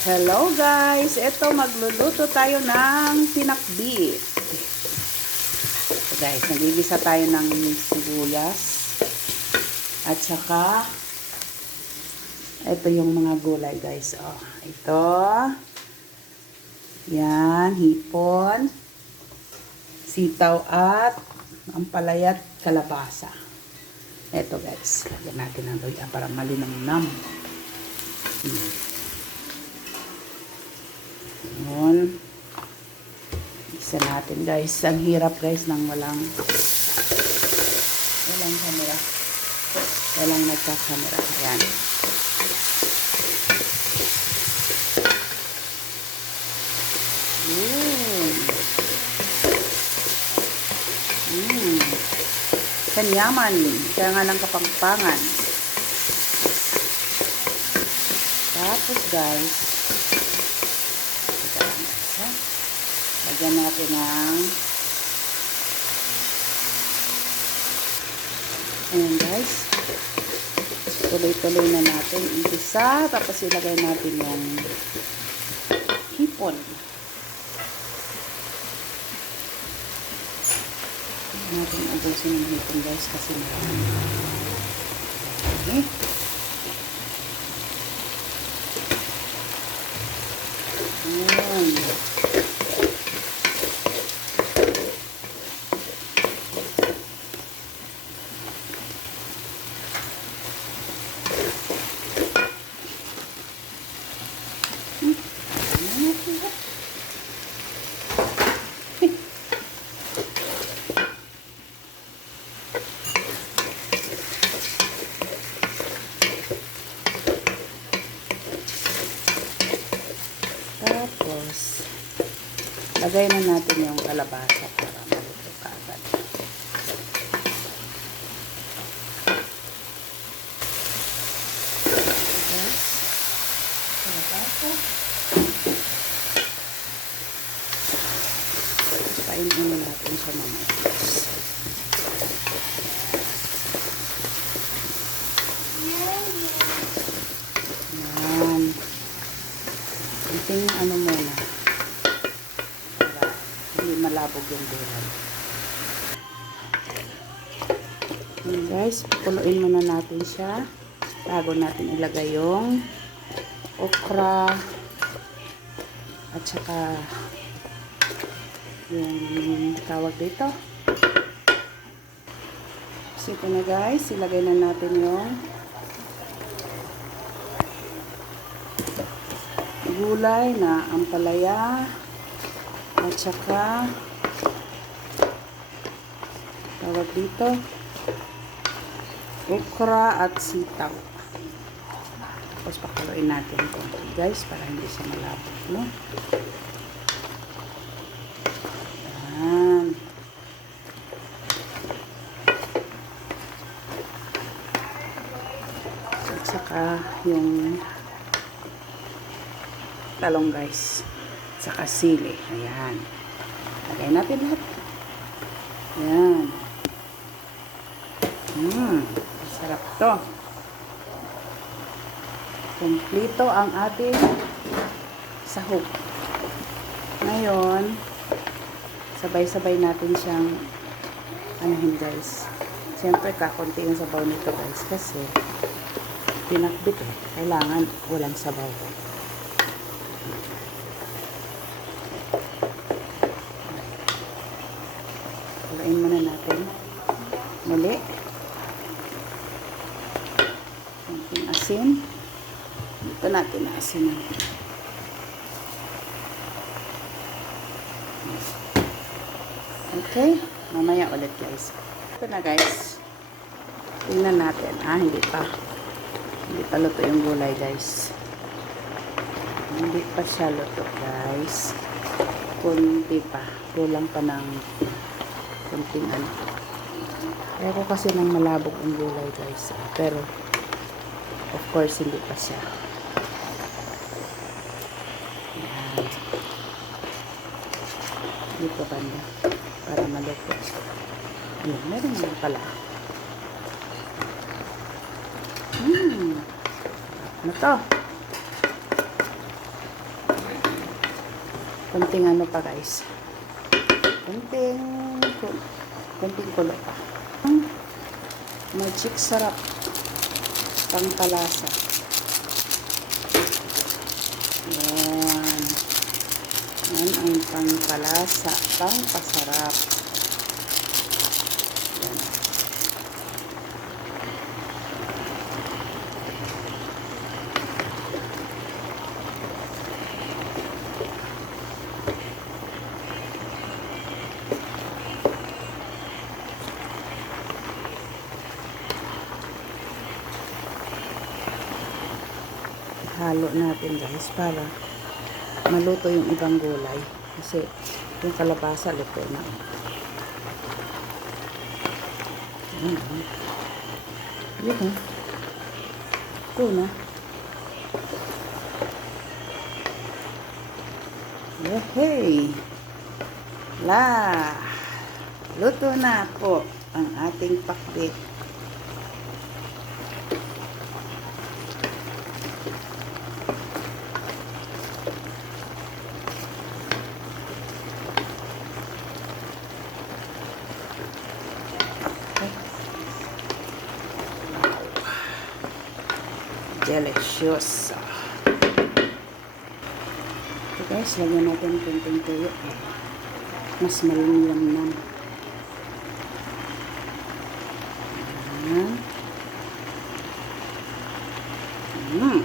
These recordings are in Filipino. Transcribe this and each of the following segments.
Hello guys! Ito, magluluto tayo ng pinakbit. So guys, nagigisa tayo ng sibuyas. At saka, ito yung mga gulay guys. Oh, ito. Yan, hipon. Sitaw at ampalaya at kalabasa. Ito guys, lagyan natin ng luya para malinamnam. Hmm. Yun. Isa natin guys. Ang hirap guys ng walang walang camera. Walang nagka-camera. Ayan. Yun. Mm. Kanyaman. Kaya nga ng kapangpangan. Tapos guys, Lagyan natin ng Ayan guys. Tuloy-tuloy na natin. Isa. Tapos ilagay natin yung hipon. Natin ubusin yung hipon guys kasi marami. Okay. Ayan. Tapos, lagay na natin yung kalabasa para maluto ka agad. Yes. Kalabasa. Painin na natin siya mamaya. Yan. Kunting ano muna. Para hindi malabog yung gulay. Yan guys, puluin muna natin siya. Bago natin ilagay yung okra at saka yung tawag dito. So ito na guys, ilagay na natin yung gulay na ampalaya at saka tawag dito okra at sitaw tapos pakuloyin natin ito guys para hindi siya malabot no yan at saka yung talong guys. Saka sili. Ayan. Lagay natin lahat. Ayan. Hmm. Sarap to. Kumplito ang ating sahog. Ngayon, sabay-sabay natin siyang anuhin guys. Siyempre, kakunti yung sabaw nito guys. Kasi, pinakbit eh. Kailangan walang sabaw. Kulain muna natin. Dito natin. Okay. Mamaya ulit guys. Ito na guys. Tingnan natin. Ah, hindi pa. Hindi pa luto yung gulay guys. Hindi pa siya luto guys. Kunti pa. Kulang pa ng kunting ano. Ko kasi nang malabog ang gulay guys. Pero, of course, hindi pa siya. Yan. Dito banda. Para maluto. Ayan, meron naman pala. Hmm. Ano to? Kunting ano pa guys. Kunting, kun- kunting kulo pa. Magic sarap. Pangkalasa. Yan. Yan ang pangkalasa. Pangpasarap. Yan. halo natin guys para maluto yung ibang gulay kasi yung kalabasa luto na yun yun oh. ito na Yehey! La! Luto na po ang ating pakbit. Delicious. So guys, lagyan natin kunting tuyo. Mas malinamnam. Ayan. Mm.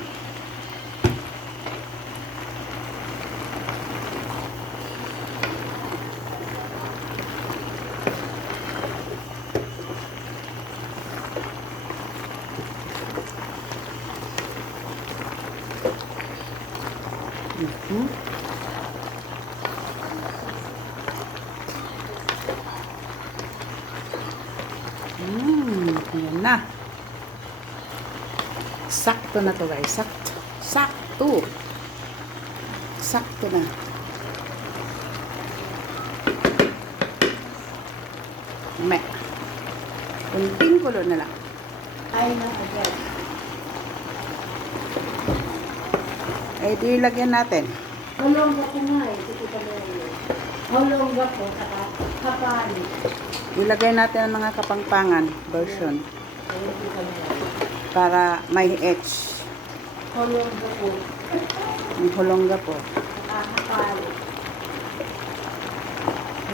Mhm. Mm, ayan na. Sakto na to guys. Sakto. Sakto. Sakto na. Me. Kunting kulo na lang. Ay na agad. Eh, di lagyan natin. Hulongga ko eh. Hindi ko na yun. Hulongga ko, saka kapali. Ilagay natin ang mga kapangpangan version Ay, para may etch. Hulongga ko, Yung hulongga po. saka kapali.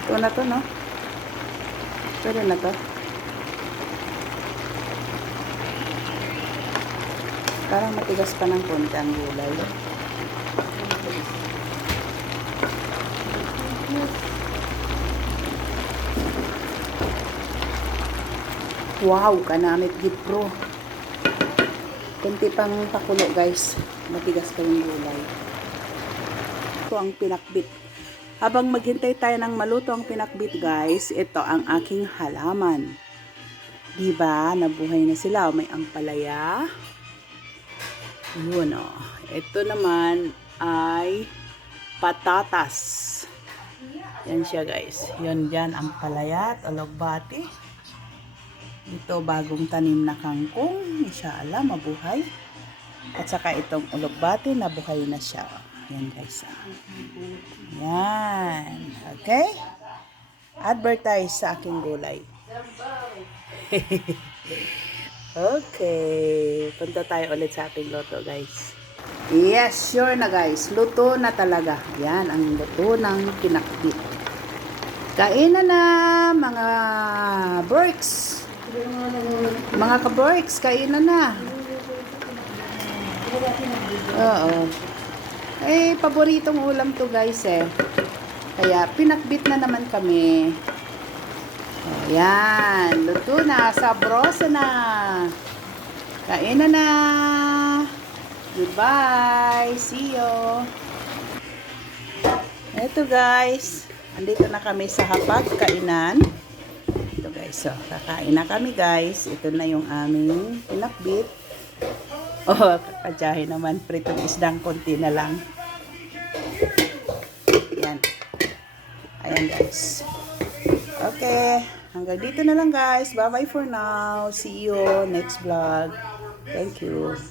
Ito na to, no? Pwede na to. Parang matigas pa ng konti ang gulay. Wow, kanamit gid bro. Kunti pang pakulo guys. Matigas pa yung gulay. Ito ang pinakbit. Habang maghintay tayo ng maluto ang pinakbit guys, ito ang aking halaman. Diba? Nabuhay na sila. May ampalaya. Yun o. Ito naman ay patatas. Yan siya guys. Yan dyan ang palaya at alagbati. Ito bagong tanim na kangkong. Inshallah, mabuhay. At saka itong ulagbati, nabuhay na siya. Yan guys. ah. Yan. Okay? Advertise sa aking gulay. okay. Punta tayo ulit sa ating loto guys. Yes, sure na guys. Luto na talaga. Yan ang luto ng pinakbit. Kainan na mga Berks. Mga ka-Berks, kainan na. Oo. Eh, paboritong ulam to guys eh. Kaya pinakbit na naman kami. Ayan, luto na, sabroso na. Kain na. Goodbye, see you. Eto guys, andito na kami sa hapag kainan. Guys, so kakain na kami guys. Ito na yung aming pinakbit. Oh, kakadyahin naman. Pritong isdang konti na lang. Ayan. Ayan guys. Okay. Hanggang dito na lang guys. Bye-bye for now. See you next vlog. Thank you.